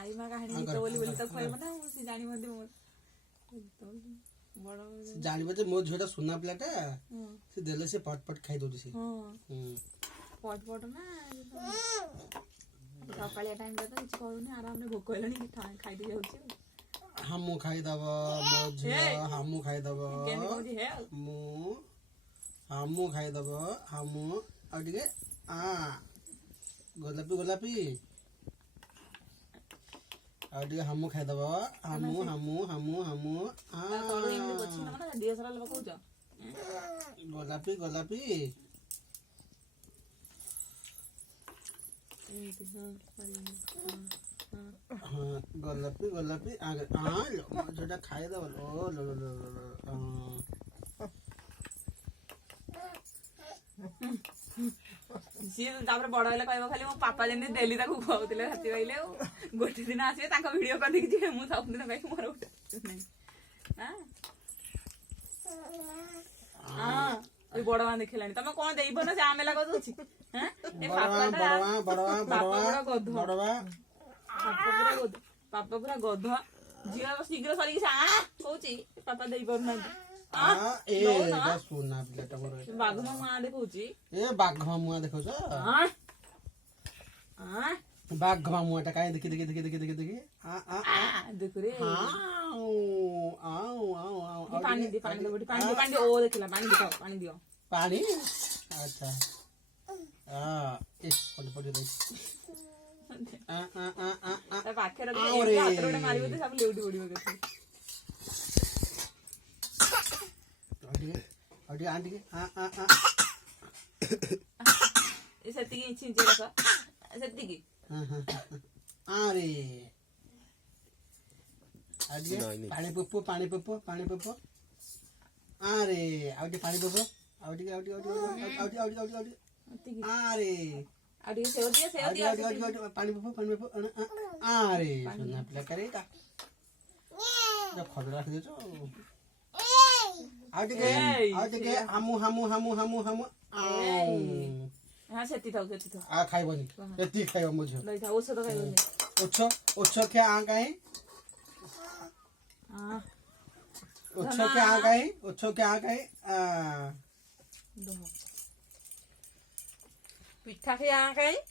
आई माँ कहानी गीत बोली बोली तो खोइब ना से जानी मते मोर बड़ जानिबे जे मोर झोटा सुना पिलाटा से देले से पटपट खाइ दोदी से पट पट ना सकाळिया टाइम रे तो किछ करूनी आराम रे भोक हेलानी खाइ दे जाउछी हमु खाइ दब मोर झिया हमु खाइ दब केन कोजी हे हमु खाइ दब हमु अडिगे गोलापी गोलापी अडिगे हमु खाइ दब हमु हमु हमु हमु तोलो एमने कोछि ना माने डीएसएलआर लब कहउछ गोलापी गोलापी गोलापी गोलापी आगे लो जोटा खाइ दब ओ लो लो लो सी तापर बड़ हेले कहबो खाली मो पापा जेने डेली ताको खुआउतिले राती बाइले गोटे दिन आसीबे ताका वीडियो कर देखि जे मु सब दिन भाई मोर उठ नहीं हां ओइ बड़ मान देखलानी तमे कोन देइबो ना से आमेला क दोछि हैं ए पापा पूरा गध झिया शीघ्र सरी कि कहूची पापा देइ परना ए सुना पिलाटा मोर बाघमा मां देखौची ए बाघमा मुआ देखौ छ बाघमा मुआटा काहे देखि देखि देखि देखि देखि देखि देख रे आओ आओ आओ आओ पानी दे पानी ओ देखला पानी दिखाओ पानी दियो पानी अच्छा एक पड़ दे पाखे रख हाथ रोडे मारिबो त सब लेउडी ओडिबो के अडी आंटी ए सती की छिंचे रख सती की अरे अडी पानी पप्पो अरे आउटी पानी पप्पो आउटी अरे आडी सेव दिया पानी पप्पो अरे सुना पिला करेगा जो खबर रख दे छो आउटी के हमु हां सेती थाउ आ खाइबनी एती खाइबो मुझे लई था ओछो तो खाइबनी ओछो के आ गए ओछो के आ गए पिठा के आ गए